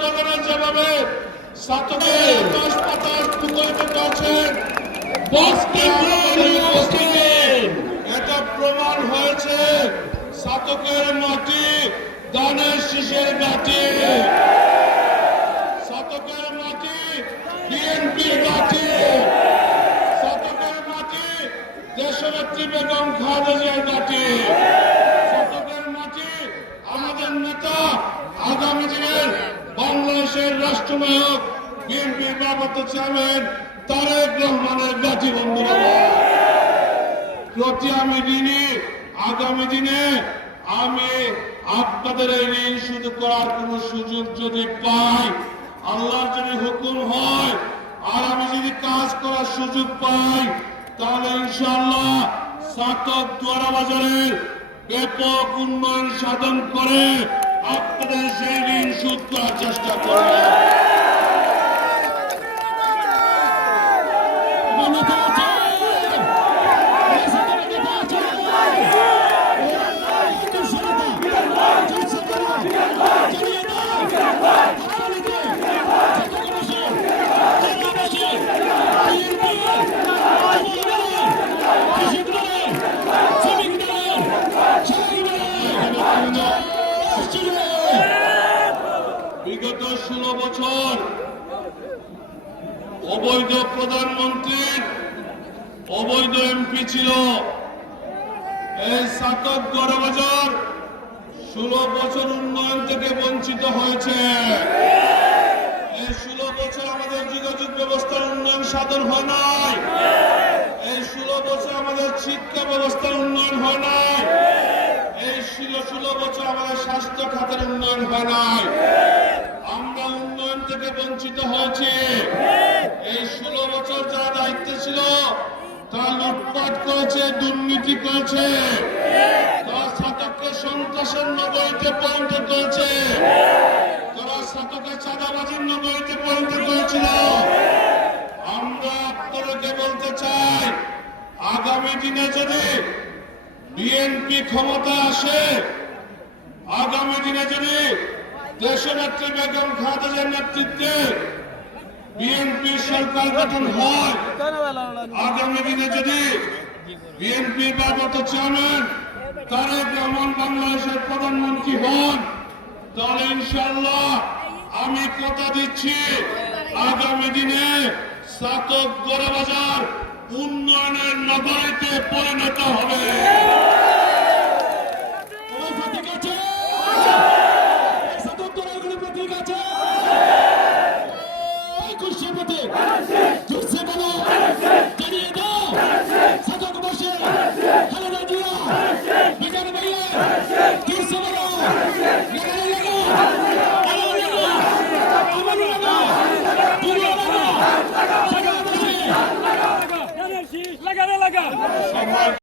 স্লোগানে যেভাবে ছাত্রকে আকাশ পাতাল প্রকল্প করছেন, এটা প্রমাণ হয়েছে ছাতকের মাটি দানের শীষের মাটি, ছাতকের মাটি বিএনপির মাটি, ছাতকের মাটি দেশনেত্রী বেগম খালেদা জিয়ার মাটি, ছাতকের মাটি আমাদের নেতা আগামী দিনের বাংলাদেশের রাষ্ট্রনায়ক বিএনপির ভারপ্রাপ্ত চেয়ারম্যান তারেক রহমানের মাটি। বন্ধুরা, প্রতি আমি ঋণী। আগামী দিনে আমি আপনাদের এই ঋণ শুধু করার কোন সুযোগ যদি পাই, আল্লাহর যদি হুকুম হয় আর আমি যদি কাজ করার সুযোগ পাই, তাহলে ইনশাআল্লাহ ছাতক দুয়ারা বাজারের ব্যাপক উন্নয়ন সাধন করে আপনাদের সেই ঋণ শোধ করার চেষ্টা করব। বিগত 16 বছর অবৈধ প্রধানমন্ত্রীর অবৈধ এমপি ছিল এই ছাতক দুয়ারা বাজার। 16 বছর উন্নয়ন থেকে বঞ্চিত হয়েছে। এই 16 বছর আমাদের যোগাযোগ ব্যবস্থার উন্নয়ন সাধন হয় নাই। এই 16 বছর আমাদের শিক্ষা ব্যবস্থার উন্নয়ন হয় নাই। এই 16 বছর আমাদের স্বাস্থ্য খাতের উন্নয়ন হয় নাই। আমরা উন্নয়ন থেকে বঞ্চিত হয়েছি। এই 16 বছর যারা দায়িত্বে ছিল তারা লুটপাট করেছে, দুর্নীতি করেছে, তারা ছাতককে সন্ত্রাসের নগরীতে পরিণত করেছে, তারা ছাতককে চাঁদাবাজির নগরীতে পরিণত করেছিল। আমরা আপনাদেরকে বলতে চাই, আগামী দিনে যদি বিএনপি ক্ষমতা আসে, আগামী দিনে যদি দেশনেত্রী বেগম খালেদা জিয়ার নেতৃত্বে বিএনপি সরকার গঠন হয়, আগামী দিনে যদি বিএনপি ভারপ্রাপ্ত চেয়ারম্যান তারেক রহমান বাংলাদেশের প্রধানমন্ত্রী হন, তাহলে ইনশাআল্লাহ আমি কথা দিচ্ছি আগামী দিনে ছাতক দুয়ারা বাজার উন্নয়নের নগরীতে পরিণত হবে। খুশি